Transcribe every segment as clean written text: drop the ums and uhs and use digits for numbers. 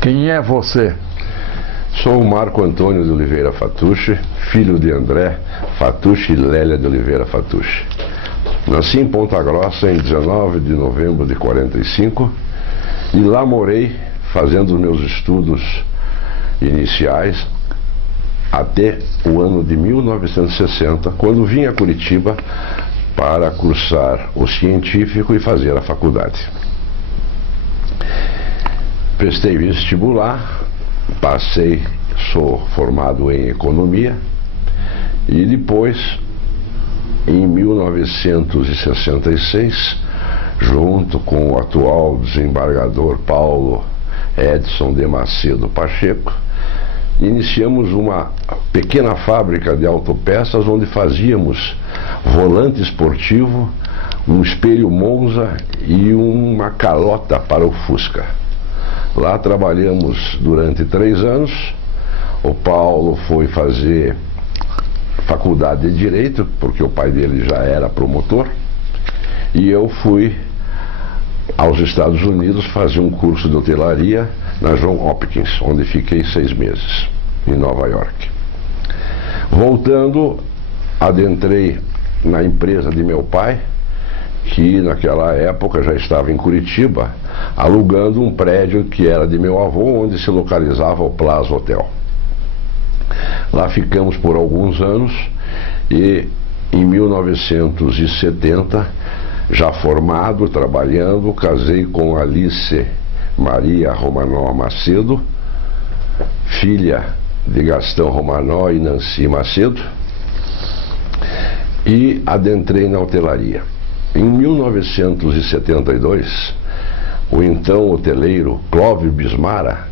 Quem é você? Sou o Marco Antônio de Oliveira Fattucci, filho de André Fattucci e Lélia de Oliveira Fattucci. Nasci em Ponta Grossa em 19 de novembro de 45 e lá morei fazendo os meus estudos iniciais até o ano de 1960, quando vim a Curitiba para cursar o científico e fazer a faculdade. Prestei vestibular, passei, sou formado em economia e depois, em 1966, junto com o atual desembargador Paulo Edson de Macedo Pacheco, iniciamos uma pequena fábrica de autopeças onde fazíamos volante esportivo, um espelho Monza e uma calota para o Fusca. Lá trabalhamos durante 3 anos. O Paulo foi fazer faculdade de Direito, porque o pai dele já era promotor, e eu fui aos Estados Unidos fazer um curso de hotelaria na Johns Hopkins, onde fiquei 6 meses, em Nova York. Voltando, adentrei na empresa de meu pai, que naquela época já estava em Curitiba, alugando um prédio que era de meu avô, onde se localizava o Plaza Hotel. Lá ficamos por alguns anos e em 1970, já formado, trabalhando, casei com Alice Maria Romanó Macedo, filha de Gastão Romanó e Nancy Macedo, e adentrei na hotelaria. Em 1972, o então hoteleiro Clóvis Bismara,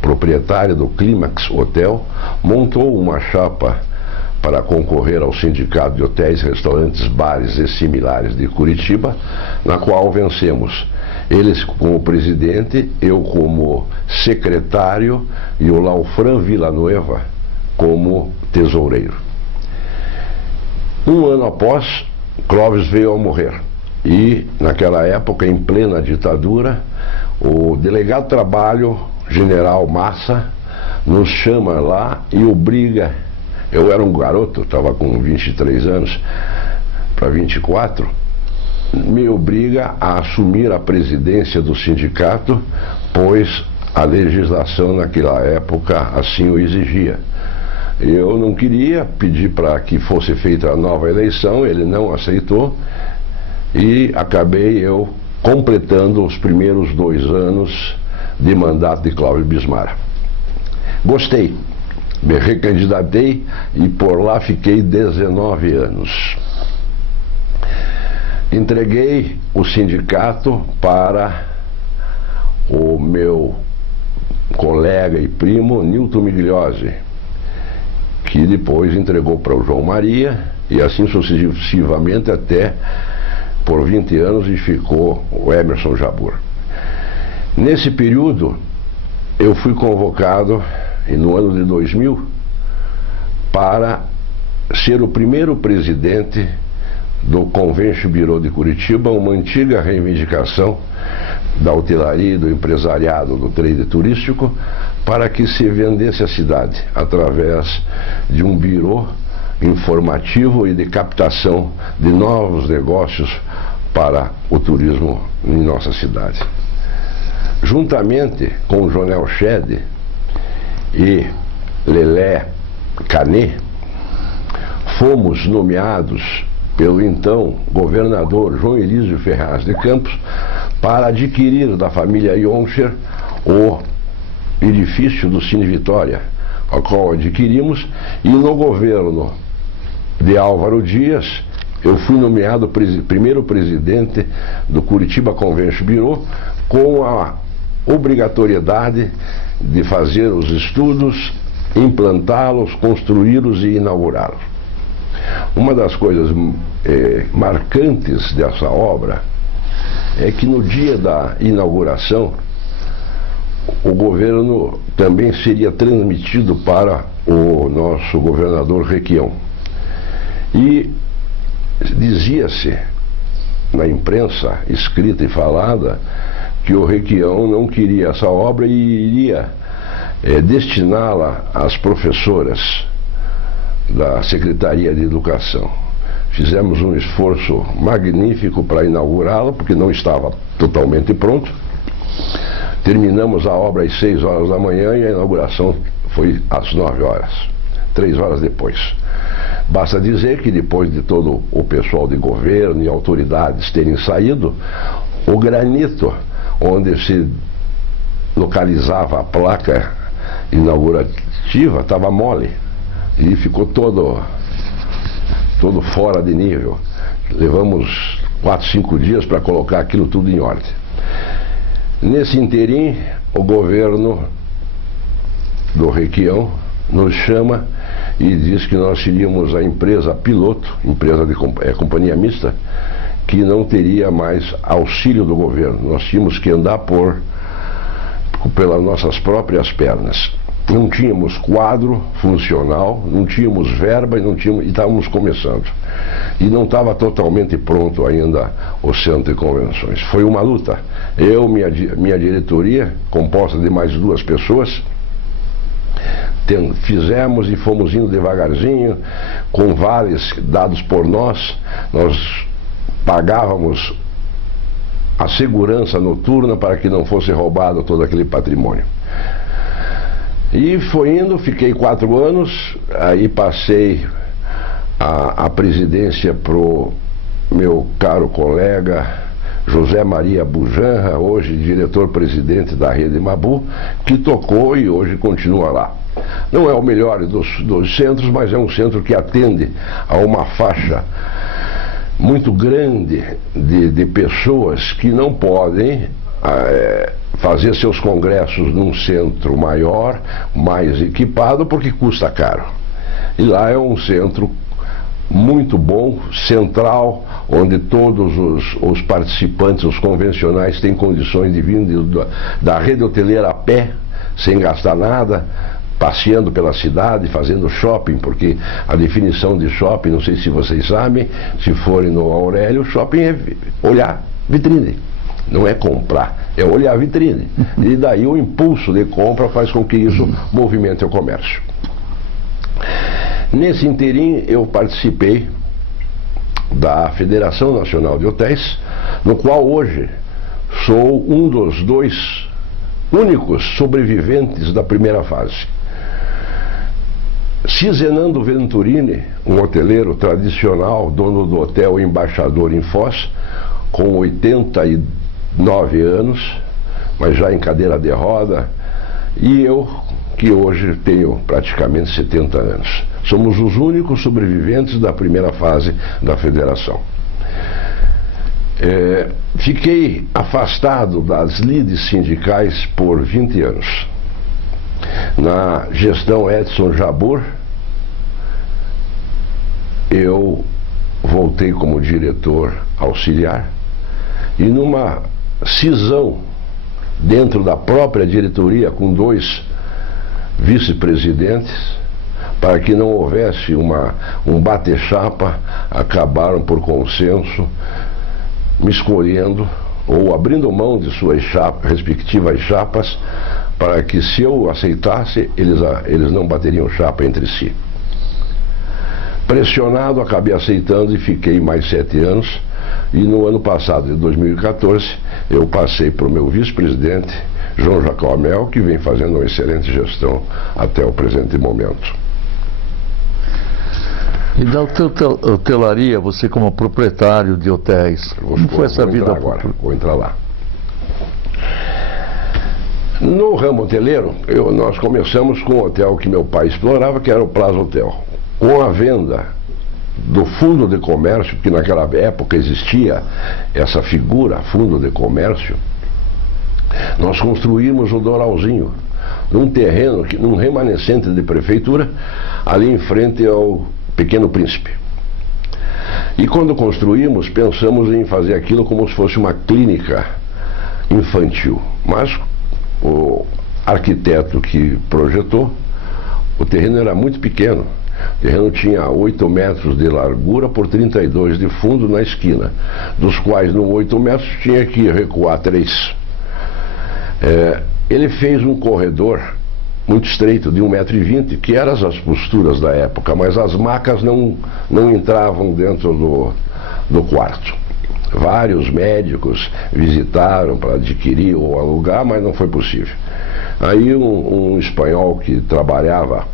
proprietário do Clímax Hotel, montou uma chapa para concorrer ao Sindicato de Hotéis, Restaurantes, Bares e Similares de Curitiba, na qual vencemos. Eles como presidente, eu como secretário e o Laufran Villanueva como tesoureiro. Um ano após, Clóvis veio a morrer. E, naquela época, em plena ditadura, o delegado de trabalho, general Massa, nos chama lá e obriga. Eu era um garoto, estava com 23 anos para 24, me obriga a assumir a presidência do sindicato, pois a legislação naquela época assim o exigia. Eu não queria, pedir para que fosse feita a nova eleição, ele não aceitou e acabei eu completando os primeiros 2 anos de mandato de Clóvis Bismara. Gostei, me recandidatei e por lá fiquei 19 anos. Entreguei o sindicato para o meu colega e primo Nilton Migliosi, que depois entregou para o João Maria e assim sucessivamente até por 20 anos e ficou o Emerson Jabbour. Nesse período eu fui convocado no ano de 2000 para ser o primeiro presidente do Convention Bureau de Curitiba, uma antiga reivindicação da hotelaria e do empresariado do trade turístico, para que se vendesse a cidade através de um bureau informativo e de captação de novos negócios para o turismo em nossa cidade. Juntamente com Jonel Shedd e Lelé Canet, fomos nomeados pelo então governador João Elísio Ferraz de Campos para adquirir da família Yoncher o edifício do Cine Vitória, ao qual adquirimos, e no governo de Álvaro Dias eu fui nomeado primeiro presidente do Curitiba Convention Bureau, com a obrigatoriedade de fazer os estudos, implantá-los, construí-los e inaugurá-los. Uma das coisas marcantes dessa obra é que no dia da inauguração o governo também seria transmitido para o nosso governador Requião. E dizia-se na imprensa escrita e falada que o Requião não queria essa obra e iria destiná-la às professoras da Secretaria de Educação. Fizemos um esforço magnífico para inaugurá-la, porque não estava totalmente pronto. Terminamos a obra às 6 horas da manhã e a inauguração foi às 9 horas, 3 horas depois. Basta dizer que depois de todo o pessoal de governo e autoridades terem saído, o granito onde se localizava a placa inaugurativa estava mole e ficou todo fora de nível. Levamos 4, 5 dias para colocar aquilo tudo em ordem. Nesse interim, o governo do Requião nos chama e diz que nós seríamos a empresa piloto, empresa de companhia mista, que não teria mais auxílio do governo. Nós tínhamos que andar pelas nossas próprias pernas. Não tínhamos quadro funcional, não tínhamos verba e estávamos começando. E não estava totalmente pronto ainda o centro de convenções. Foi uma luta. Eu, minha diretoria, composta de mais 2 pessoas, fizemos e fomos indo devagarzinho, com vales dados por nós. Nós pagávamos a segurança noturna para que não fosse roubado todo aquele patrimônio. E foi indo, fiquei 4 anos, aí passei a presidência para o meu caro colega José Maria Bujanra, hoje diretor-presidente da Rede Mabu, que tocou e hoje continua lá. Não é o melhor dos centros, mas é um centro que atende a uma faixa muito grande de pessoas que não podem fazer seus congressos num centro maior, mais equipado, porque custa caro. E lá é um centro muito bom, central, onde todos os participantes, os convencionais, têm condições de vir da rede hoteleira a pé, sem gastar nada, passeando pela cidade, fazendo shopping, porque a definição de shopping, não sei se vocês sabem, se forem no Aurélio, shopping é olhar vitrine. Não é comprar, é olhar a vitrine. E daí o impulso de compra faz com que isso movimente o comércio. Nesse interim eu participei da Federação Nacional de Hotéis, no qual hoje sou um dos 2 únicos sobreviventes da primeira fase. Cizenando Venturini, um hoteleiro tradicional, dono do Hotel Embaixador em Foz, com 89 anos, mas já em cadeira de roda, e eu, que hoje tenho praticamente 70 anos. Somos os únicos sobreviventes da primeira fase da federação. Fiquei afastado das lides sindicais por 20 anos. Na gestão Edson Jabbour, eu voltei como diretor auxiliar e numa cisão dentro da própria diretoria com 2 vice-presidentes, para que não houvesse um bate-chapa, acabaram por consenso me escolhendo ou abrindo mão de suas respectivas chapas, para que, se eu aceitasse, eles não bateriam chapa entre si. Pressionado, acabei aceitando e fiquei mais 7 anos. E no ano passado, de 2014, eu passei para o meu vice-presidente, João Jacomel, que vem fazendo uma excelente gestão até o presente momento. E da hotelaria, você como proprietário de hotéis, como foi essa vida? Vou entrar lá. No ramo hoteleiro, nós começamos com o hotel que meu pai explorava, que era o Plaza Hotel. Com a venda do fundo de comércio, porque naquela época existia essa figura, fundo de comércio, nós construímos o Doralzinho, num terreno, num remanescente de prefeitura, ali em frente ao Pequeno Príncipe. E quando construímos, pensamos em fazer aquilo como se fosse uma clínica infantil. Mas o arquiteto que projetou, o terreno era muito pequeno. O terreno tinha 8 metros de largura por 32 de fundo na esquina, dos quais no 8 metros tinha que recuar 3. Ele fez um corredor muito estreito, de 1,20 m, que eram as posturas da época, mas as macas não entravam dentro do quarto. Vários médicos visitaram para adquirir ou alugar, mas não foi possível. Aí um espanhol que trabalhava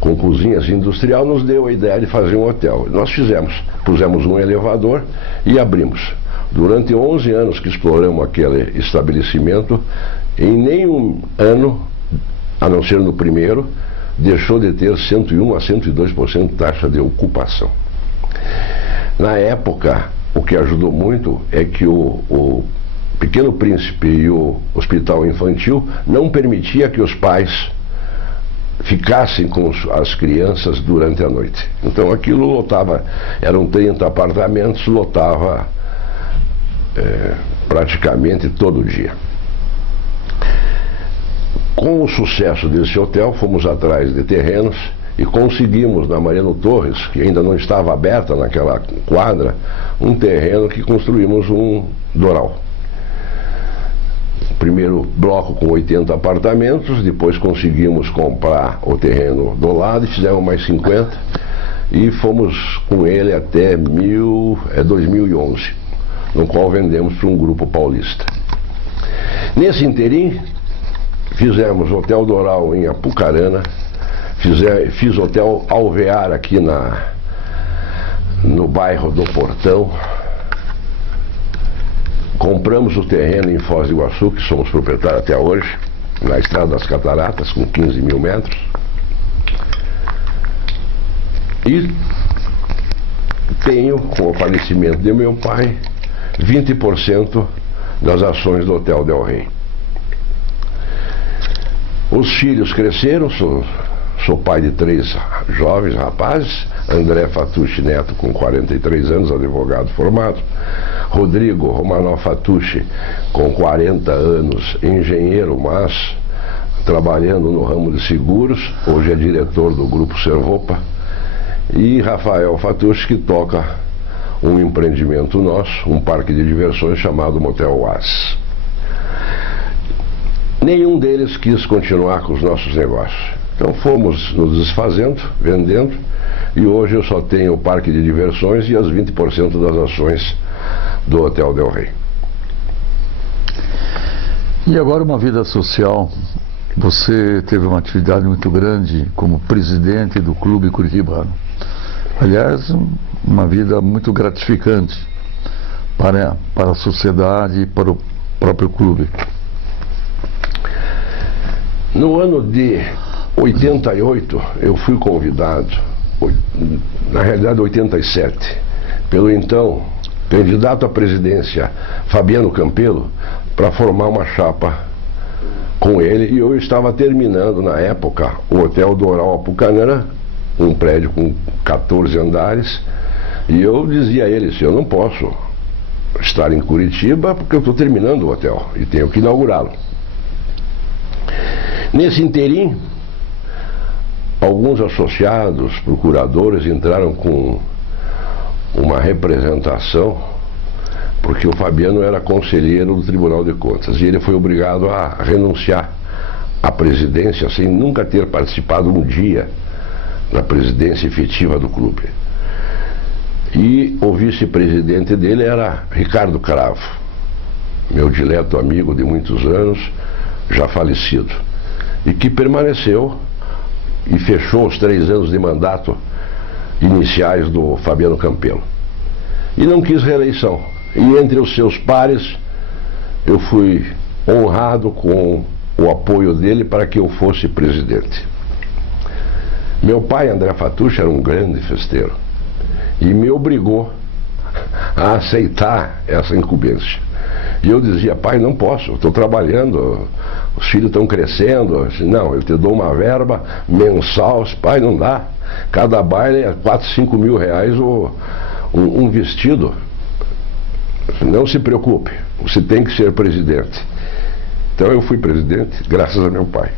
com cozinhas industrial nos deu a ideia de fazer um hotel. Nós pusemos um elevador e abrimos. Durante 11 anos que exploramos aquele estabelecimento, em nenhum ano, a não ser no primeiro, deixou de ter 101% a 102% de taxa de ocupação. Na época, o que ajudou muito é que o Pequeno Príncipe e o Hospital Infantil não permitia que os pais ficassem com as crianças durante a noite. Então aquilo lotava, eram 30 apartamentos, lotava praticamente todo dia. Com o sucesso desse hotel, fomos atrás de terrenos e conseguimos na Mariano Torres, que ainda não estava aberta naquela quadra, um terreno que construímos um Doral. Primeiro bloco com 80 apartamentos, depois conseguimos comprar o terreno do lado e fizemos mais 50 e fomos com ele até 2011, no qual vendemos para um grupo paulista. Nesse interim, fizemos Hotel Doral em Apucarana, fiz Hotel Alvear aqui no bairro do Portão. Compramos o terreno em Foz do Iguaçu, que somos proprietários até hoje, na Estrada das Cataratas, com 15 mil metros. E tenho, com o falecimento de meu pai, 20% das ações do Hotel Del Rey. Os filhos cresceram, sou pai de 3 jovens rapazes, André Fatucci Neto com 43 anos, advogado formado, Rodrigo Romanoff Fatucci com 40 anos, engenheiro, mas trabalhando no ramo de seguros, hoje é diretor do Grupo Servopa, e Rafael Fatucci, que toca um empreendimento nosso, um parque de diversões chamado Motel Oasis. Nenhum deles quis continuar com os nossos negócios. Então fomos nos desfazendo, vendendo, e hoje eu só tenho o parque de diversões e as 20% das ações do Hotel Del Rey. E agora uma vida social. Você teve uma atividade muito grande como presidente do Clube Curitibano. Aliás, uma vida muito gratificante para a sociedade e para o próprio clube. No ano de 88, eu fui convidado, na realidade 87, pelo então candidato à presidência Fabiano Campelo, para formar uma chapa com ele, e eu estava terminando na época o Hotel Doral Apucarana, um prédio com 14 andares, e eu dizia a ele assim: eu não posso estar em Curitiba porque eu estou terminando o hotel e tenho que inaugurá-lo. Nesse interim, alguns associados, procuradores, entraram com uma representação, porque o Fabiano era conselheiro do Tribunal de Contas, e ele foi obrigado a renunciar à presidência sem nunca ter participado um dia da presidência efetiva do clube. E o vice-presidente dele era Ricardo Cravo, meu dileto amigo de muitos anos, já falecido, e que permaneceu e fechou os 3 anos de mandato iniciais do Fabiano Campelo. E não quis reeleição. E entre os seus pares, eu fui honrado com o apoio dele para que eu fosse presidente. Meu pai, André Fatucci, era um grande festeiro e me obrigou a aceitar essa incumbência. E eu dizia: pai, não posso, estou trabalhando, os filhos estão crescendo. Eu disse: não, eu te dou uma verba mensal. Pai, não dá, cada baile é 4, 5 mil reais um vestido. Não se preocupe, você tem que ser presidente. Então eu fui presidente graças a meu pai.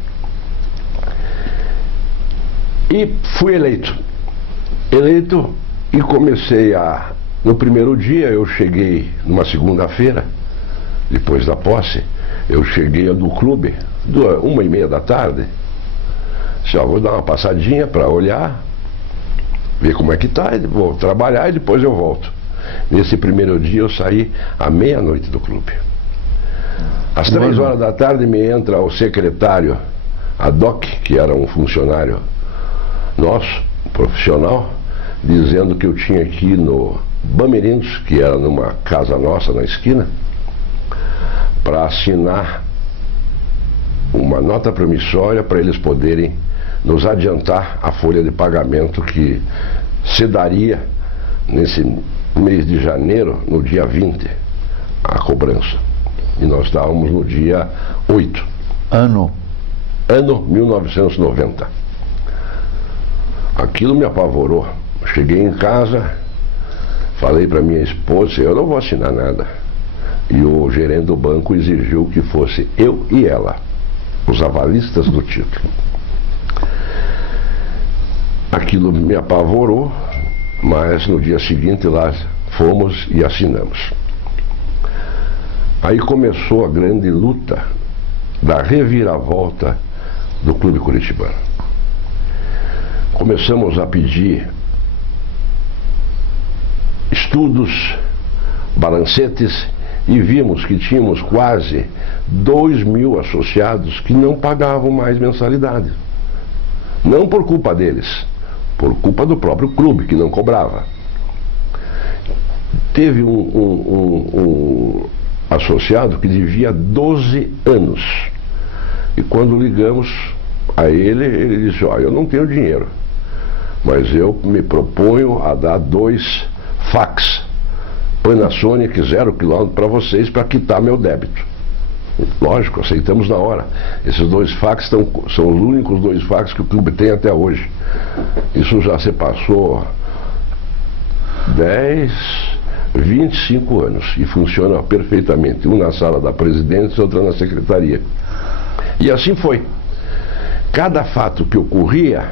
E fui eleito e comecei no primeiro dia eu cheguei numa segunda-feira, depois da posse, Eu cheguei do clube, 1h30 da tarde, disse, ó, vou dar uma passadinha para olhar, ver como é que tá, vou trabalhar e depois eu volto. Nesse primeiro dia eu saí à meia-noite do clube. Às 3 horas da tarde me entra o secretário Adoc, que era um funcionário nosso, profissional, dizendo que eu tinha que ir no Bamerindos, que era numa casa nossa na esquina, para assinar uma nota promissória para eles poderem nos adiantar a folha de pagamento que se daria nesse mês de janeiro, no dia 20, a cobrança. E nós estávamos no dia 8. Ano 1990. Aquilo me apavorou. Cheguei em casa, falei para minha esposa, eu não vou assinar nada. E o gerente do banco exigiu que fosse eu e ela, os avalistas do título. Aquilo me apavorou, mas no dia seguinte lá fomos e assinamos. Aí começou a grande luta da reviravolta do Clube Curitibano. Começamos a pedir estudos, balancetes, e vimos que tínhamos quase 2.000 associados que não pagavam mais mensalidade. Não por culpa deles, por culpa do próprio clube, que não cobrava. Teve um associado que devia 12 anos. E quando ligamos a ele, ele disse, eu não tenho dinheiro, mas eu me proponho a dar 2 fax Panasonic 0 km para vocês, para quitar meu débito. Lógico, aceitamos na hora. Esses 2 fax são os únicos 2 fax que o clube tem até hoje. Isso já se passou 25 anos e funciona perfeitamente. Um na sala da presidência e outra na secretaria. E assim foi. Cada fato que ocorria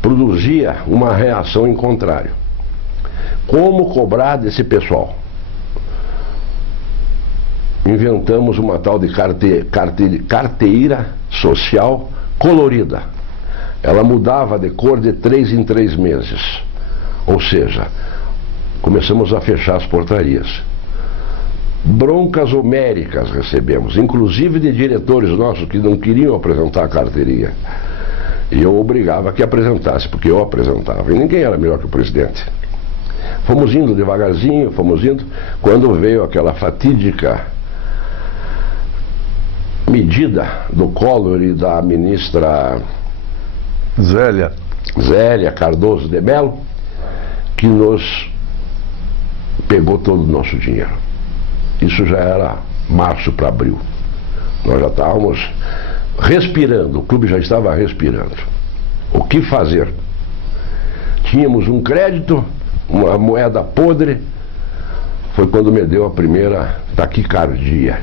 produzia uma reação em contrário. Como cobrar desse pessoal? Inventamos uma tal de carteira social colorida. Ela mudava de cor de 3 em 3 meses. Ou seja, começamos a fechar as portarias. Broncas homéricas recebemos, inclusive de diretores nossos que não queriam apresentar a carteirinha. E eu obrigava que apresentasse, porque eu apresentava. E ninguém era melhor que o presidente. Fomos indo devagarzinho, quando veio aquela fatídica medida do Collor e da ministra Zélia Cardoso de Mello, que nos pegou todo o nosso dinheiro. Isso já era março para abril. Nós já estávamos respirando, o clube já estava respirando. O que fazer? Tínhamos um crédito, uma moeda podre. Foi quando me deu a primeira taquicardia.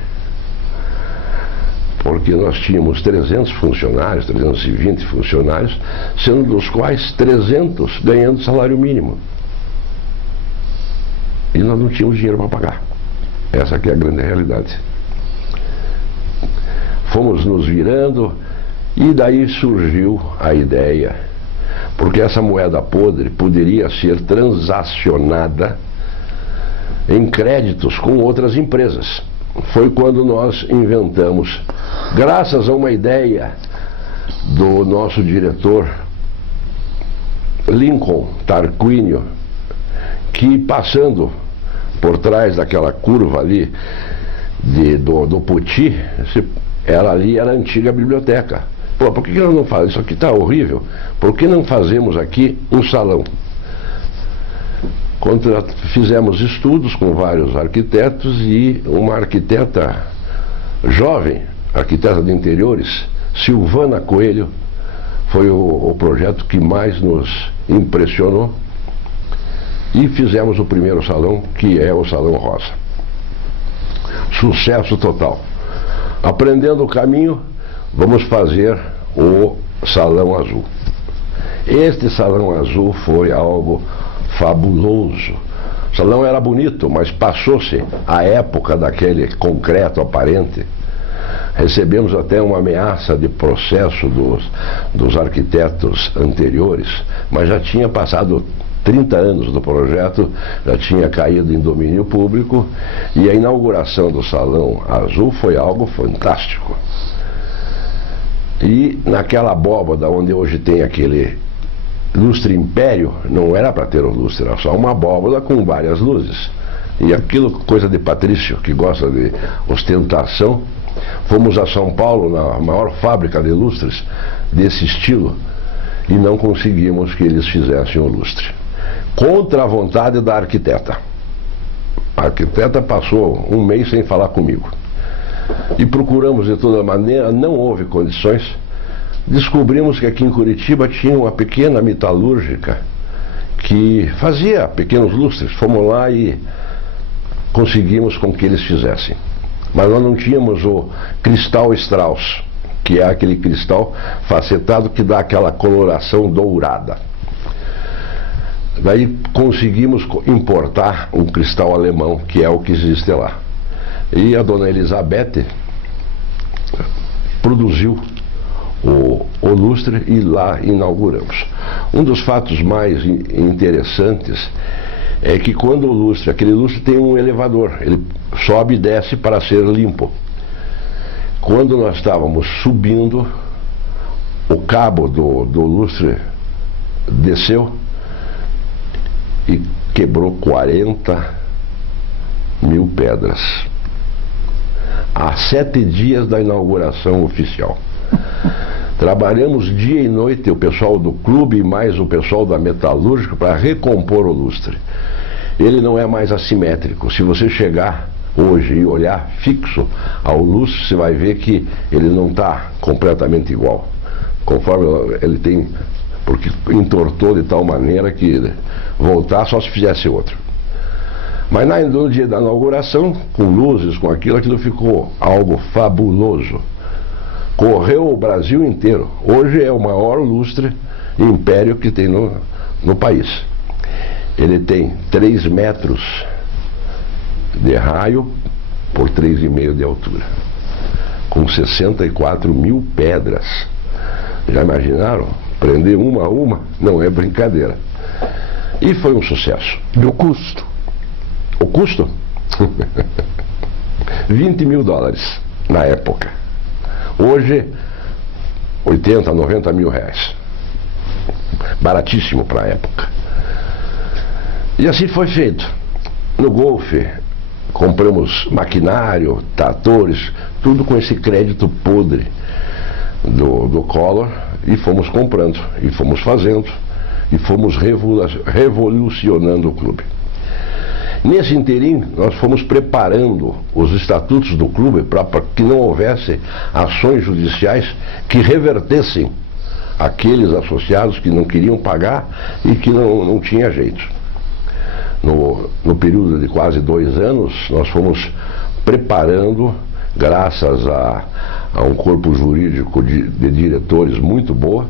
Porque nós tínhamos 300 funcionários, 320 funcionários, sendo dos quais 300 ganhando salário mínimo. E nós não tínhamos dinheiro para pagar. Essa aqui é a grande realidade. Fomos nos virando e daí surgiu a ideia, porque essa moeda podre poderia ser transacionada em créditos com outras empresas. Foi quando nós inventamos, graças a uma ideia do nosso diretor Lincoln Tarquínio, que passando por trás daquela curva ali do Poti, era a antiga biblioteca. Pô, por que nós não fazemos? Isso aqui está horrível. Por que não fazemos aqui um salão? Fizemos estudos com vários arquitetos e uma arquiteta jovem, arquiteta de interiores, Silvana Coelho, foi o projeto que mais nos impressionou. E fizemos o primeiro salão, que é o Salão Rosa. Sucesso total. Aprendendo o caminho, vamos fazer o Salão Azul. Este Salão Azul foi algo fabuloso. O salão era bonito, mas passou-se a época daquele concreto aparente. Recebemos até uma ameaça de processo dos arquitetos anteriores, mas já tinha passado 30 anos do projeto, já tinha caído em domínio público, e a inauguração do Salão Azul foi algo fantástico. E naquela abóbada onde hoje tem aquele lustre império, não era para ter um lustre, era só uma abóbada com várias luzes. E aquilo, coisa de patrício que gosta de ostentação. Fomos a São Paulo, na maior fábrica de lustres desse estilo, e não conseguimos que eles fizessem o lustre. Contra a vontade da arquiteta. A arquiteta passou um mês sem falar comigo. E procuramos de toda maneira, não houve condições. Descobrimos que aqui em Curitiba tinha uma pequena metalúrgica que fazia pequenos lustres. Fomos lá e conseguimos com que eles fizessem. Mas nós não tínhamos o cristal Strauss, que é aquele cristal facetado que dá aquela coloração dourada. Daí conseguimos importar um cristal alemão, que é o que existe lá. E a dona Elizabeth produziu o lustre e lá inauguramos. Um dos fatos mais interessantes é que quando o lustre, aquele lustre tem um elevador, ele sobe e desce para ser limpo. Quando nós estávamos subindo, o cabo do lustre desceu e quebrou 40 mil pedras. Há 7 dias da inauguração oficial. Trabalhamos dia e noite, o pessoal do clube e mais o pessoal da metalúrgica, para recompor o lustre. Ele não é mais assimétrico. Se você chegar hoje e olhar fixo ao lustre, você vai ver que ele não está completamente igual. Conforme ele tem, porque entortou de tal maneira que voltar só se fizesse outro. Mas no dia da inauguração, com luzes, com aquilo ficou algo fabuloso. Correu o Brasil inteiro. Hoje é o maior lustre império que tem no país. Ele tem 3 metros de raio por 3,5 de altura, com 64 mil pedras. Já imaginaram? Prender uma a uma não é brincadeira. E foi um sucesso. E o custo? O custo? $20 mil na época. Hoje, 80, 90 mil reais. Baratíssimo para a época. E assim foi feito. No golfe, compramos maquinário, tratores, tudo com esse crédito podre do Collor, e fomos comprando, e fomos fazendo, e fomos revolucionando o clube. Nesse interim, nós fomos preparando os estatutos do clube para que não houvesse ações judiciais que revertessem aqueles associados que não queriam pagar e que não tinha jeito. No período de quase 2 anos, nós fomos preparando, graças a um corpo jurídico de diretores muito boa,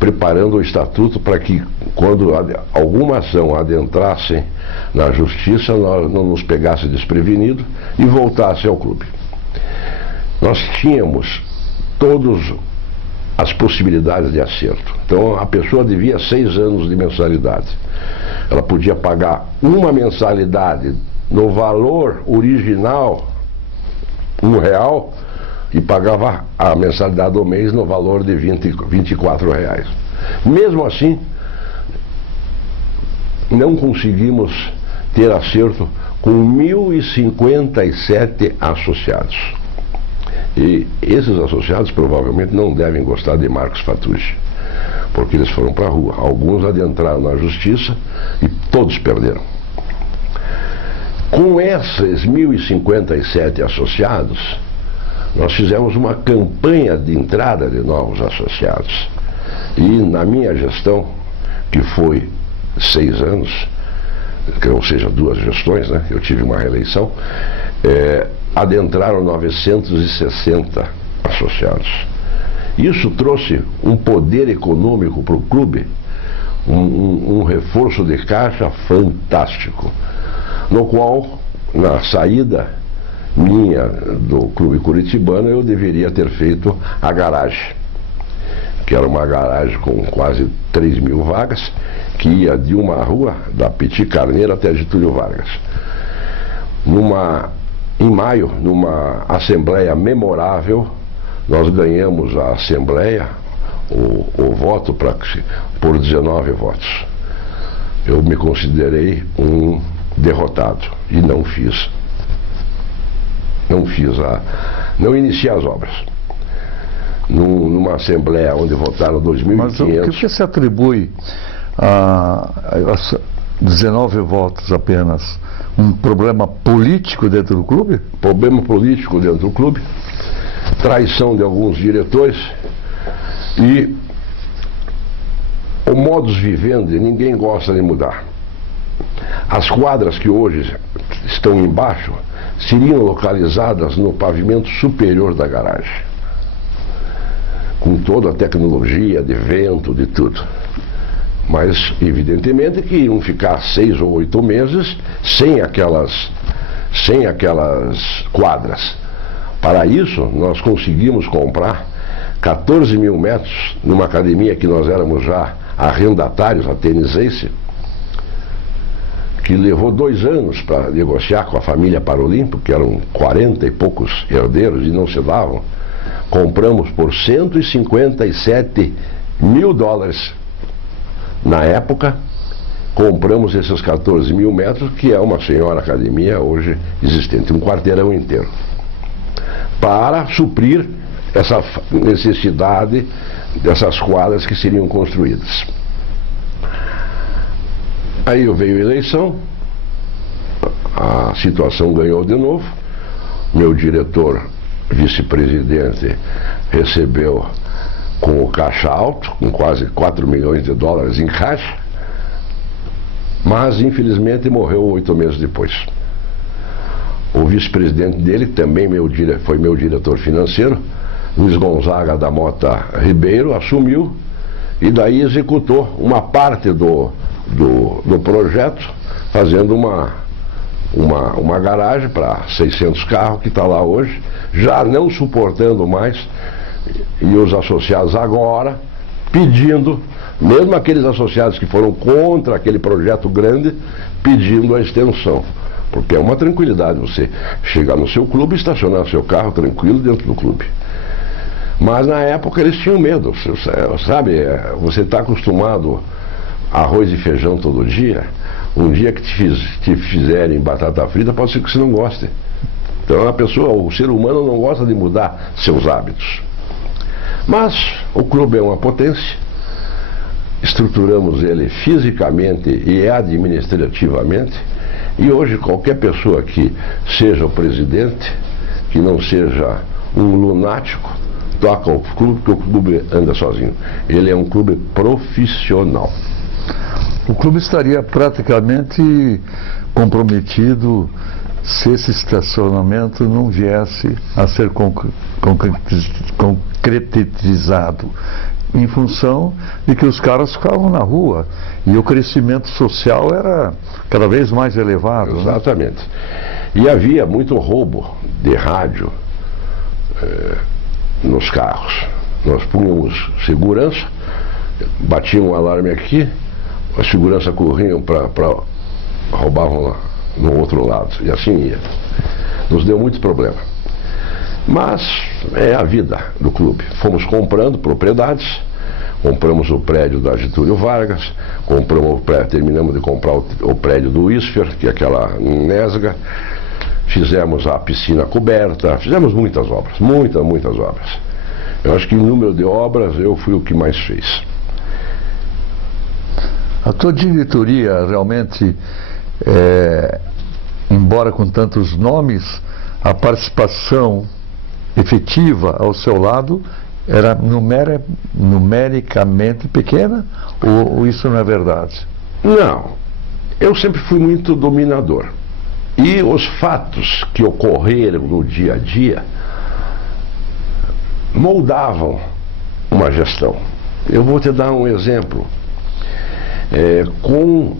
preparando o estatuto para que, quando alguma ação adentrasse na justiça, nós não nos pegasse desprevenido e voltasse ao clube. Nós tínhamos todas as possibilidades de acerto. Então a pessoa devia 6 anos de mensalidade. Ela podia pagar uma mensalidade no valor original, R$1, e pagava a mensalidade do mês no valor de R$24. Mesmo assim, não conseguimos ter acerto com 1.057 associados. E esses associados provavelmente não devem gostar de Marcos Fattucci, porque eles foram para a rua. Alguns adentraram na justiça e todos perderam. Com esses 1.057 associados, nós fizemos uma campanha de entrada de novos associados. E na minha gestão, que foi 6 anos, ou seja, 2 gestões, né? Eu tive uma reeleição, adentraram 960 associados. Isso trouxe um poder econômico para o clube um reforço de caixa fantástico, no qual, na saída minha do Clube Curitibano, eu deveria ter feito a garagem, que era uma garagem com quase 3.000 vagas, que ia de uma rua, da Petit Carneiro até Getúlio Vargas. Em maio, numa assembleia memorável, nós ganhamos a assembleia, o voto por 19 votos. Eu me considerei um derrotado e não iniciei as obras. Numa assembleia onde votaram 2.500... Mas o que você atribui a 19 votos apenas? Um problema político dentro do clube? Problema político dentro do clube, traição de alguns diretores e o modus vivendi, ninguém gosta de mudar. As quadras que hoje estão embaixo seriam localizadas no pavimento superior da garagem, com toda a tecnologia de vento, de tudo. Mas, evidentemente, que iam ficar 6 ou 8 meses sem aquelas quadras. Para isso, nós conseguimos comprar 14.000 metros numa academia que nós éramos já arrendatários, a Tênis Ace, que levou 2 anos para negociar com a família Parolimpo, que eram 40 e poucos herdeiros e não se davam. Compramos por $157 mil. Na época, compramos esses 14.000 metros, que é uma senhora academia hoje existente, um quarteirão inteiro, para suprir essa necessidade dessas quadras que seriam construídas. Aí veio a eleição, a situação ganhou de novo, meu diretor, vice-presidente, recebeu com o caixa alto, com quase $4 milhões em caixa, mas infelizmente morreu 8 meses depois. O vice-presidente dele, também foi meu diretor financeiro, Luiz Gonzaga da Mota Ribeiro, assumiu e daí executou uma parte do projeto, fazendo uma garagem para 600 carros que está lá hoje, já não suportando mais, e os associados agora pedindo, mesmo aqueles associados que foram contra aquele projeto grande, pedindo a extensão, porque é uma tranquilidade você chegar no seu clube e estacionar seu carro tranquilo dentro do clube. Mas na época eles tinham medo, sabe, você está acostumado a arroz e feijão todo dia, um dia que te fizerem batata frita pode ser que você não goste. Então o ser humano não gosta de mudar seus hábitos. Mas o clube é uma potência, estruturamos ele fisicamente e administrativamente, e hoje qualquer pessoa que seja o presidente, que não seja um lunático, toca o clube, porque o clube anda sozinho. Ele é um clube profissional. O clube estaria praticamente comprometido se esse estacionamento não viesse a ser concretizado, em função de que os caras ficavam na rua e o crescimento social era cada vez mais elevado. Exatamente. Né? E havia muito roubo de rádio nos carros. Nós punhamos segurança, batiam um alarme aqui, a segurança corriam para roubavam lá no outro lado, e assim ia. Nos deu muito problema. Mas é a vida do clube. Fomos comprando propriedades, compramos o prédio da Getúlio Vargas, terminamos de comprar o prédio do ISFER, que é aquela Nesga, fizemos a piscina coberta, fizemos muitas obras, muitas obras. Eu acho que em número de obras eu fui o que mais fez. A tua diretoria realmente, embora com tantos nomes, a participação efetiva ao seu lado era numericamente pequena, ou isso não é verdade? Não, eu sempre fui muito dominador. E os fatos que ocorreram no dia a dia moldavam uma gestão. Eu vou te dar um exemplo. com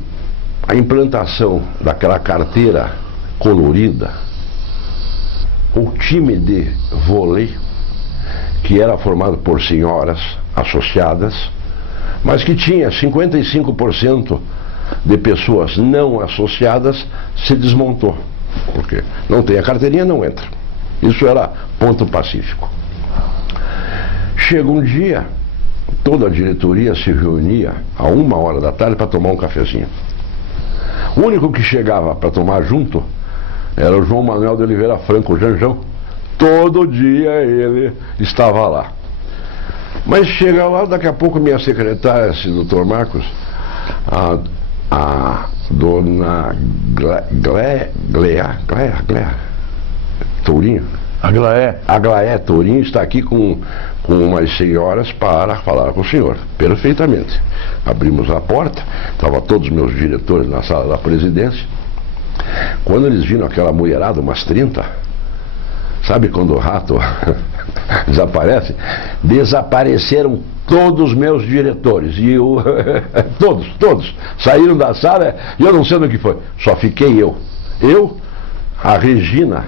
a implantação daquela carteira colorida, o time de vôlei, que era formado por senhoras associadas, mas que tinha 55% de pessoas não associadas, se desmontou. Porque não tem a carteirinha, não entra. Isso era ponto pacífico. Chega um dia, toda a diretoria se reunia a 1h da tarde para tomar um cafezinho. O único que chegava para tomar junto era o João Manuel de Oliveira Franco, o Janjão. Todo dia ele estava lá. Mas chega lá, daqui a pouco minha secretária, esse doutor Marcos, a dona Glea Tourinho. Aglaé Tourinho está aqui com umas senhoras para falar com o senhor. Perfeitamente. Abrimos a porta, estavam todos os meus diretores na sala da presidência. Quando eles viram aquela mulherada, umas 30, sabe quando o rato desaparece? Desapareceram todos os meus diretores. E eu, todos saíram da sala e eu não sei do que foi. Só fiquei eu. Eu, a Regina,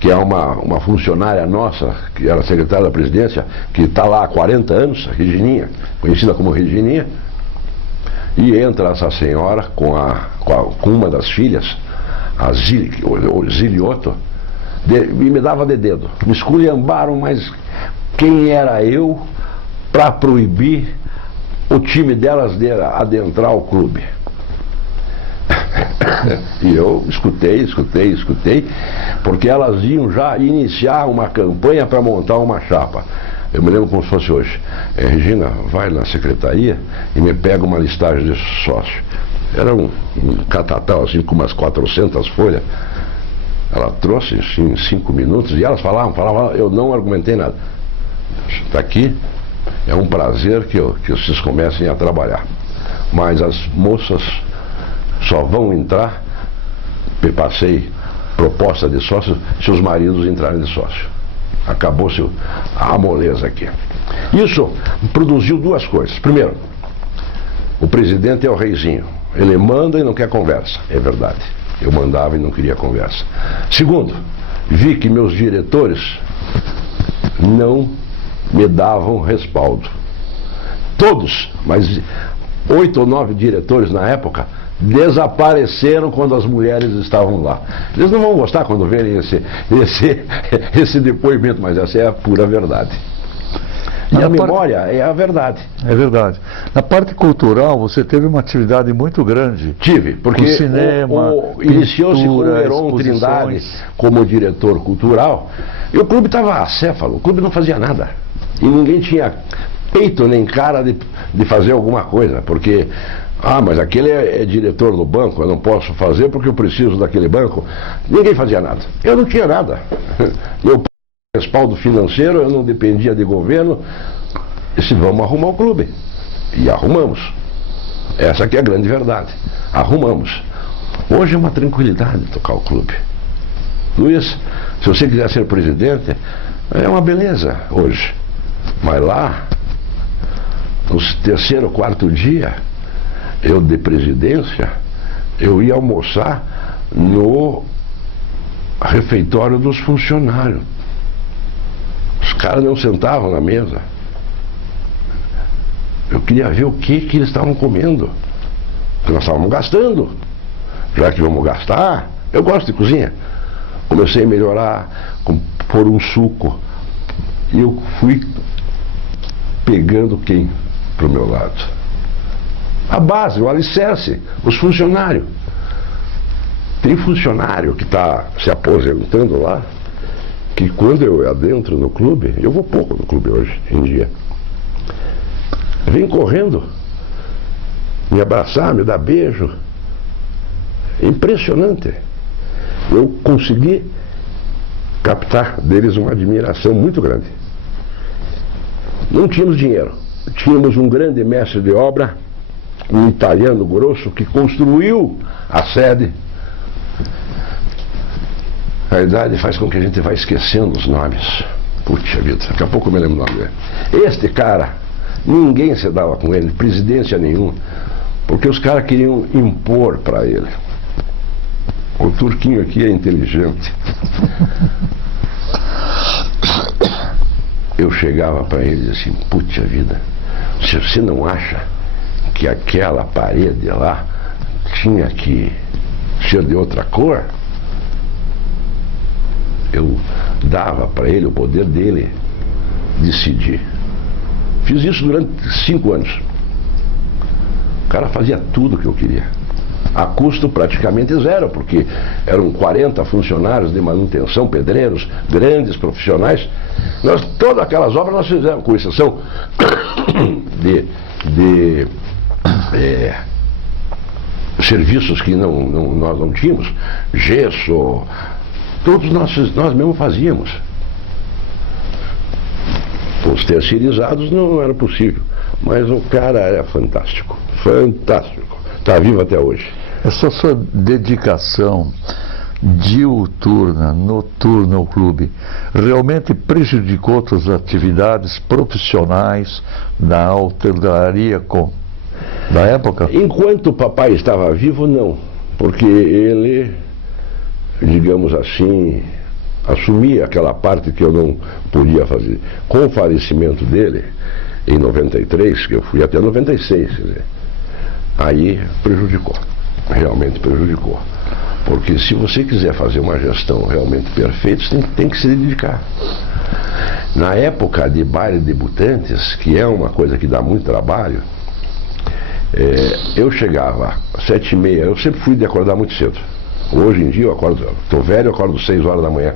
que é uma funcionária nossa, que era secretária da presidência, que está lá há 40 anos, a Regininha, conhecida como Regininha, e entra essa senhora com uma das filhas, a Zilioto, e me dava de dedo. Me esculhambaram, mas quem era eu para proibir o time delas de adentrar o clube? E eu escutei, porque elas iam já iniciar uma campanha para montar uma chapa. Eu me lembro como se fosse hoje. Regina, vai na secretaria e me pega uma listagem de sócio. Era um catatal assim com umas 400 folhas. Ela trouxe em 5 minutos e elas falavam, eu não argumentei nada. Está aqui, é um prazer que vocês comecem a trabalhar. Mas as moças só vão entrar, passei proposta de sócio, se os maridos entrarem de sócio. Acabou-se a moleza aqui. Isso produziu duas coisas. Primeiro, o presidente é o reizinho. Ele manda e não quer conversa. É verdade. Eu mandava e não queria conversa. Segundo, vi que meus diretores não me davam respaldo. Todos, mas 8 ou 9 diretores na época, desapareceram quando as mulheres estavam lá. Eles não vão gostar quando verem esse depoimento, mas essa é a pura verdade. E a memória é a verdade. É verdade. Na parte cultural, você teve uma atividade muito grande. Tive, porque o cinema, iniciou-se com o Heron Trindade como diretor cultural, e o clube estava acéfalo, o clube não fazia nada. E ninguém tinha peito nem cara de fazer alguma coisa, porque mas aquele é diretor do banco, eu não posso fazer porque eu preciso daquele banco. Ninguém fazia nada. Eu não tinha nada. Eu respaldo financeiro, eu não dependia de governo. E se vamos arrumar o clube. E arrumamos. Essa aqui é a grande verdade. Arrumamos. Hoje é uma tranquilidade tocar o clube. Luiz, se você quiser ser presidente, é uma beleza hoje. Mas lá, no 3º ou 4º dia, eu de presidência, eu ia almoçar no refeitório dos funcionários. Os caras não sentavam na mesa. Eu queria ver o que eles estavam comendo. Porque nós estávamos gastando. Já que vamos gastar, eu gosto de cozinha. Comecei a melhorar, pôr um suco. E eu fui pegando quem para o meu lado? A base, o alicerce, os funcionários. Tem funcionário que está se aposentando lá, que quando eu adentro no clube, eu vou pouco no clube hoje em dia, vem correndo, me abraçar, me dar beijo. É impressionante. Eu consegui captar deles uma admiração muito grande. Não tínhamos dinheiro. Tínhamos um grande mestre de obra, um italiano grosso, que construiu a sede. A idade faz com que a gente vá esquecendo os nomes. Puxa vida, daqui a pouco eu me lembro o nome dele. Este cara, ninguém se dava com ele, presidência nenhuma. Porque os caras queriam impor para ele. O Turquinho aqui é inteligente. Eu chegava para ele e dizia assim, puxa vida, se você não acha que aquela parede lá tinha que ser de outra cor, eu dava para ele o poder dele decidir. Fiz isso durante 5 anos. O cara fazia tudo o que eu queria, a custo praticamente zero, porque eram 40 funcionários de manutenção, pedreiros, grandes profissionais. Todas aquelas obras nós fizemos, com exceção de serviços que nós não tínhamos, gesso, todos nós mesmos fazíamos. Os terceirizados não era possível, mas o cara era fantástico, fantástico, está vivo até hoje. Essa sua dedicação diuturna, noturna ao clube, realmente prejudicou outras atividades profissionais da hotelaria da época? Enquanto o papai estava vivo, não, porque ele, digamos assim, assumia aquela parte que eu não podia fazer. Com o falecimento dele, em 93, que eu fui até 96, quer dizer, aí prejudicou, realmente prejudicou. Porque se você quiser fazer uma gestão realmente perfeita, você tem que se dedicar. Na época de baile de debutantes, que é uma coisa que dá muito trabalho, eu chegava às 7h30, eu sempre fui de acordar muito cedo. Hoje em dia eu acordo, estou velho, eu acordo 6 horas da manhã.